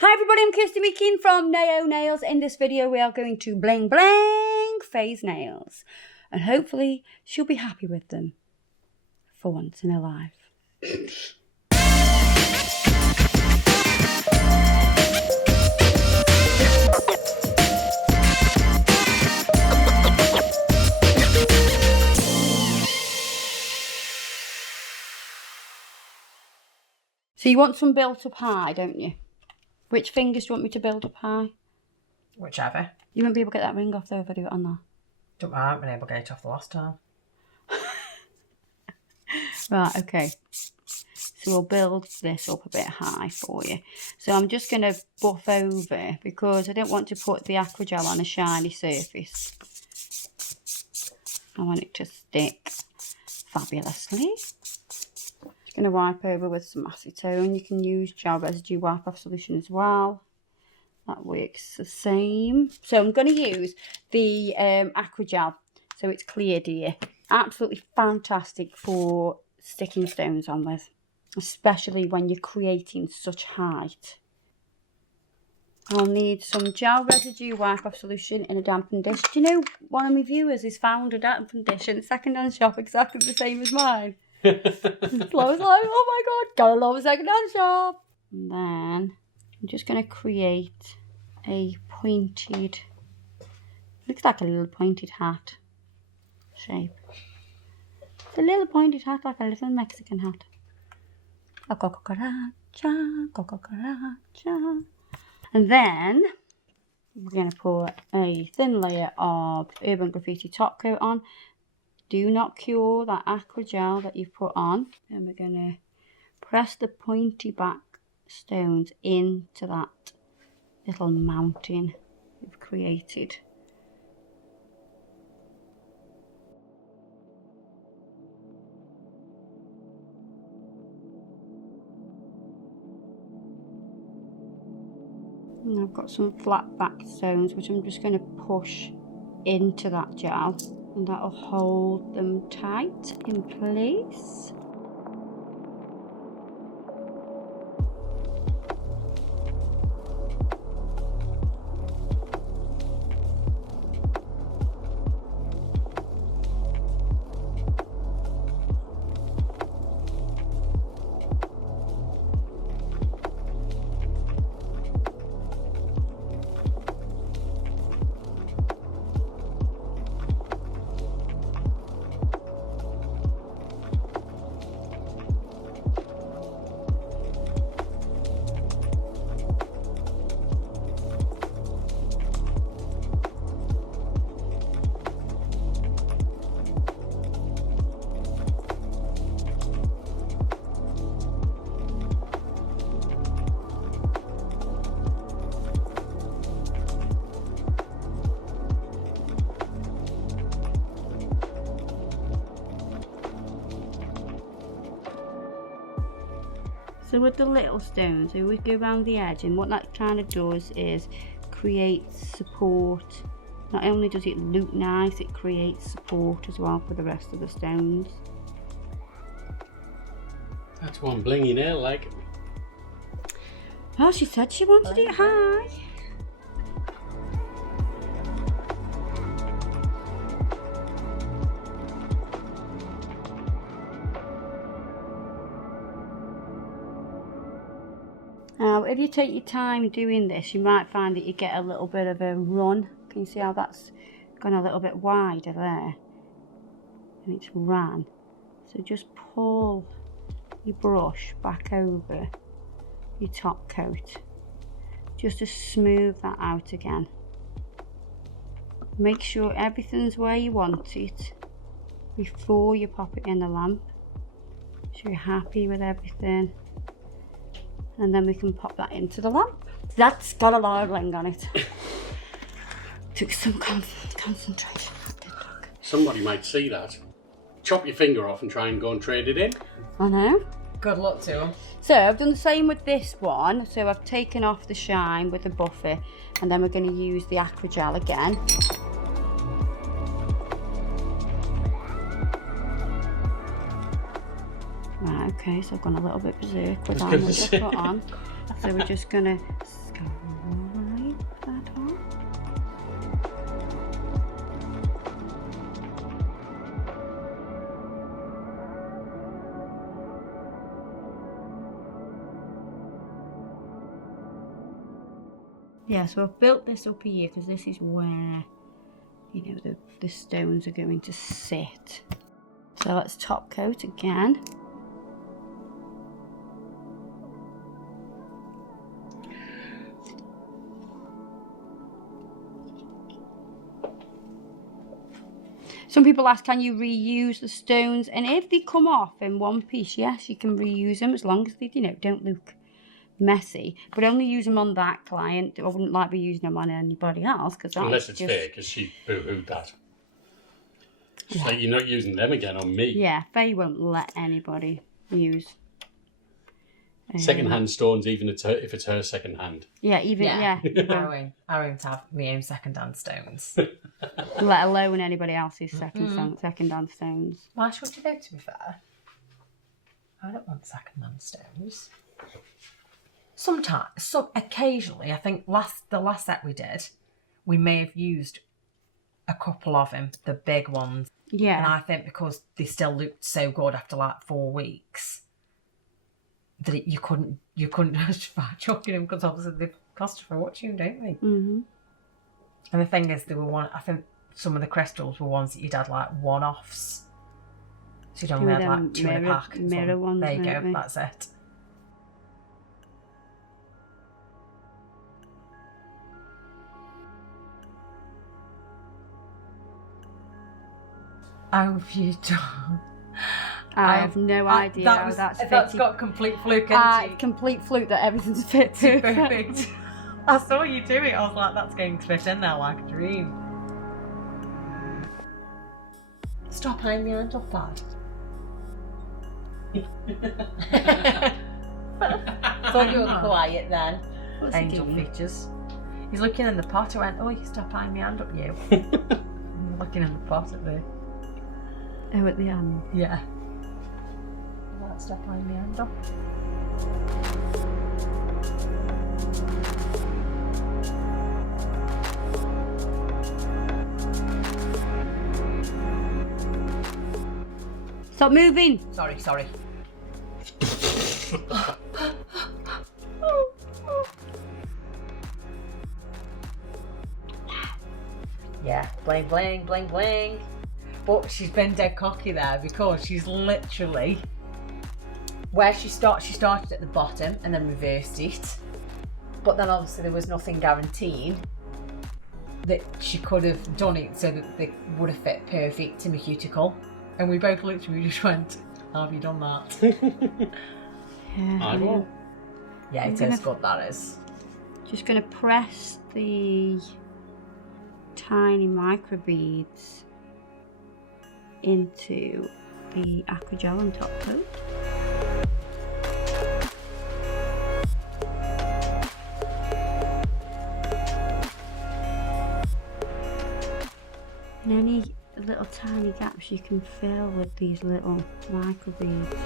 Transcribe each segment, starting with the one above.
Hi everybody, I'm Kirsty Weekin from Naio Nails. In this video we are going to bling bling Faye's nails. And hopefully she'll be happy with them for once in her life. So you want some built up high, don't you? Which fingers do you want me to build up high? Whichever. You won't be able to get that ring off though if I do it on there. Don't matter, I haven't been able to get it off the last time. Right, okay. So we'll build this up a bit high for you. So I'm just going to buff over because I don't want to put the Acrygel on a shiny surface. I want it to stick fabulously. Just going to wipe over with some acetone. You can use gel residue wipe off solution as well. That works the same. So I'm going to use the Acrygel. So it's clear, dear. Absolutely fantastic for sticking stones on with, especially when you're creating such height. I'll need some gel residue wipe off solution in a dampened dish. Do you know one of my viewers has found a dampened dish in a second-hand shop exactly the same as mine? I was like, oh my god, gotta love a second-hand shop. And then I'm just going to create a pointed, looks like a little pointed hat shape. It's a little pointed hat, like a little Mexican hat. A cucaracha, cucaracha. And then we're going to put a thin layer of Urban Graffiti Top Coat on. Do not cure that Acrygel that you've put on. And we're going to press the pointy back stones into that little mountain we've created. And I've got some flat back stones which I'm just going to push into that gel, and that'll hold them tight in place. So with the little stones, we would go around the edge, and what that kind of does is create support. Not only does it look nice, it creates support as well for the rest of the stones. That's one blingy nail, like. Well, she said she wanted it high. Now, if you take your time doing this, you might find that you get a little bit of a run. Can you see how that's gone a little bit wider there? And it's ran. So just pull your brush back over your top coat, just to smooth that out again. Make sure everything's where you want it before you pop it in the lamp, so you're happy with everything. And then we can pop that into the lamp. That's got a lot of bling on it. Took some concentration. Somebody might see that. Chop your finger off and try and go and trade it in. I know. Good luck to them. So I've done the same with this one. So I've taken off the shine with the buffer, and then we're going to use the Acrygel again. Right, okay, so I've gone a little bit berserk with that much I've put on. So we're just going to Just go right that on. Yeah, so I've built this up here because this is where, you know, the stones are going to sit. So let's top coat again. Some people ask, can you reuse the stones? And if they come off in one piece, yes, you can reuse them as long as they, you know, don't look messy. But only use them on that client. I wouldn't like to be using them on anybody else. Unless it's fair, because she boo-hooed that. She's like, you're not using them again on me. Yeah, Faye won't let anybody use. Second-hand stones, even if it's her second hand. Yeah, even, yeah. I won't have my own second-hand stones. Let alone anybody else's second-hand stones. Why should you go, to be fair? I don't want second-hand stones. Sometimes, occasionally, I think the last set we did, we may have used a couple of them, the big ones. Yeah. And I think because they still looked so good after like 4 weeks, that you couldn't justify chucking them, because obviously they've cost a fortune, don't they? Mm-hmm. And the thing is, I think some of the crystals were ones that you'd had like one-offs. So you'd only had like 2 in a pack. Mirror ones, there you go, maybe. that's it. Oh, you don't. I have no idea how that's fitted. Got complete fluke, hasn't it? Complete fluke that everything's fit to. Perfect. I saw you do it. I was like, that's going to fit in there like a dream. Stop hanging your hand off, Dad. Thought you were quiet then. What's Angel he doing? features. He's looking in the pot. I went, oh, you stop hanging your hand up, you. I'm looking in the pot at me. Oh, at the end. Yeah. Right, step behind my hand up. Stop moving. Sorry. Yeah, bling, bling, bling, bling. But she's been dead cocky there, because she's literally where she started at the bottom and then reversed it. But then obviously there was nothing guaranteeing that she could have done it so that they would have fit perfect to my cuticle. And we both looked and we just went, how have you done that? Yeah, I will. Yeah, it is good, that is. Just going to press the tiny micro beads into the Acrygel and Top Coat. And any little tiny gaps you can fill with these little micro beads.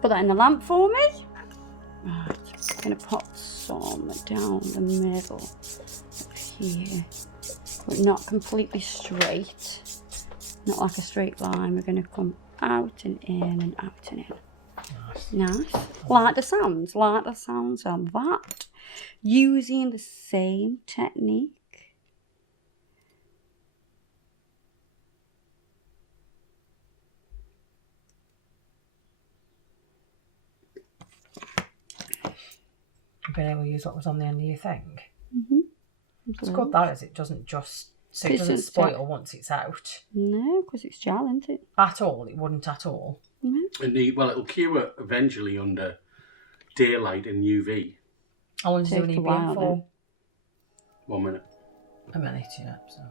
Put that in the lamp for me. Right, I'm going to pop some down the middle of here, but not completely straight, not like a straight line. We're going to come out and in and out and in. Nice. Like the sounds on that. Using the same technique. You've been able to use what was on the end of your thing. It's Loads. good that is, it doesn't just, so it doesn't spoil once it's out. No, because it's gel, isn't it? At all, it wouldn't at all. No. Well, it'll cure eventually under daylight and UV. How long does it Take need a to be while in for? 1 minute. A minute, yeah. So.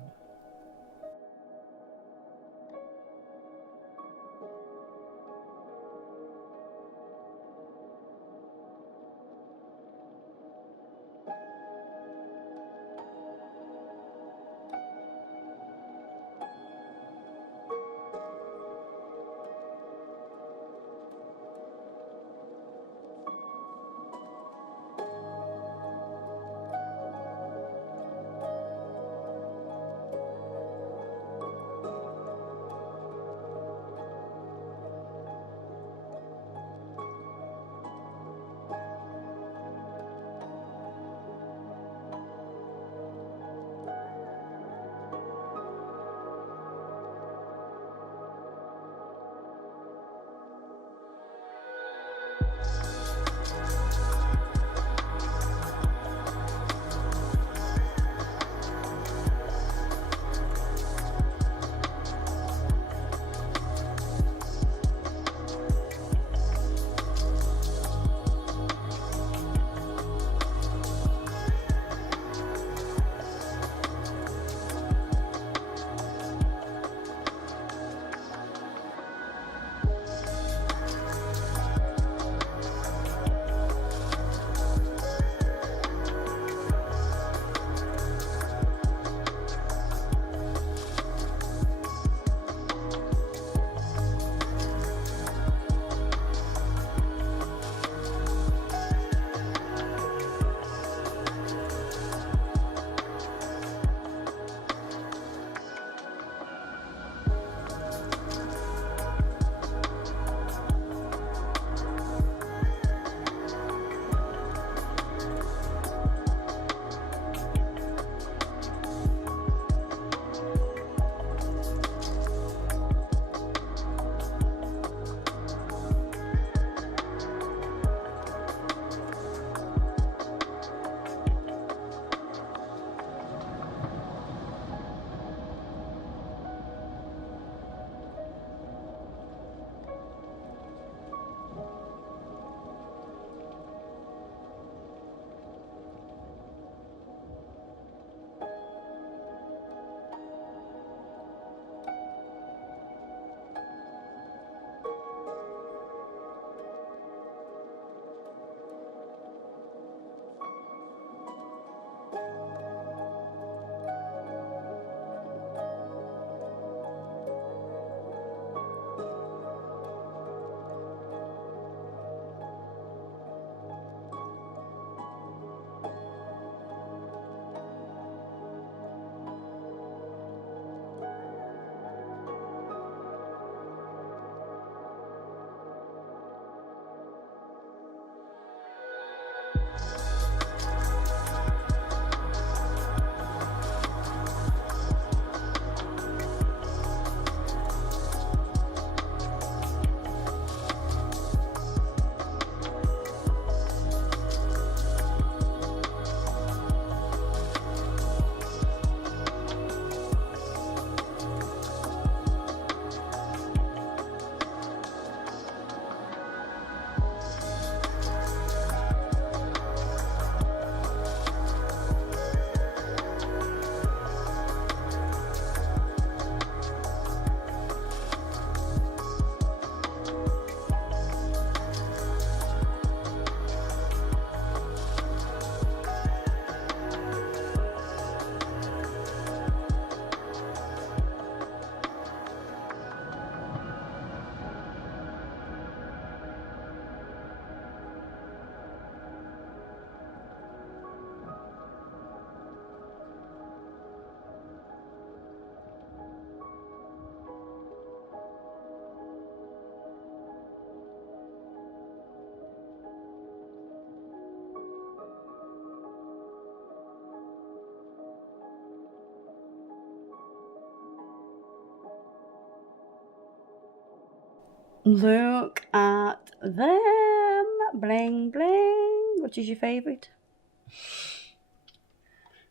Look at them. Bling, bling. Which is your favourite?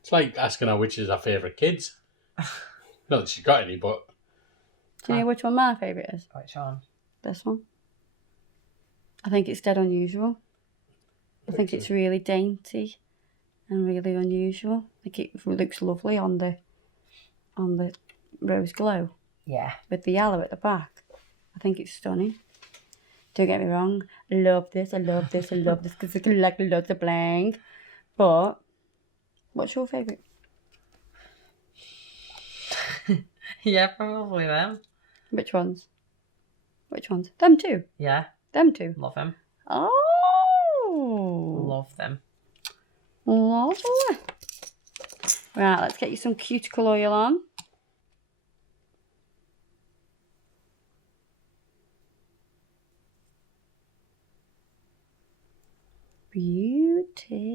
It's like asking her which is her favourite kids. Not that she's got any, but Do you know which one my favourite is? Which one? This one. I think it's dead unusual. I think it's really dainty and really unusual. I think it looks lovely on the rose glow Yeah. with the yellow at the back. I think it's stunning. Don't get me wrong. I love this. I love this. I love this because I can like loads of bling. But what's your favourite? Yeah, probably them. Which ones? Which ones? Them two. Yeah, Them two. love them. Oh. Love them. Lovely. Right, let's get you some cuticle oil on.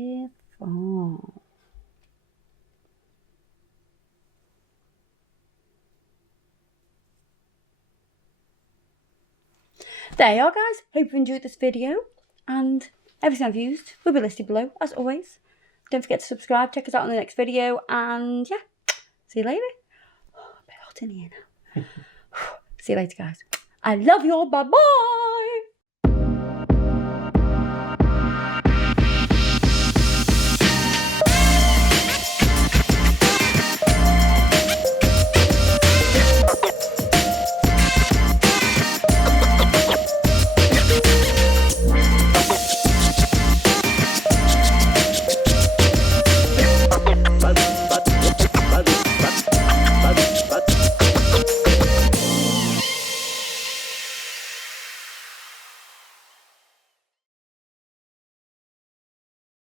Beautiful. There you are, guys. Hope you enjoyed this video, and everything I've used will be listed below as always. Don't forget to subscribe, check us out in the next video, and yeah, see you later. Oh, a bit hot in here now. See you later, guys. I love you all. Bye bye.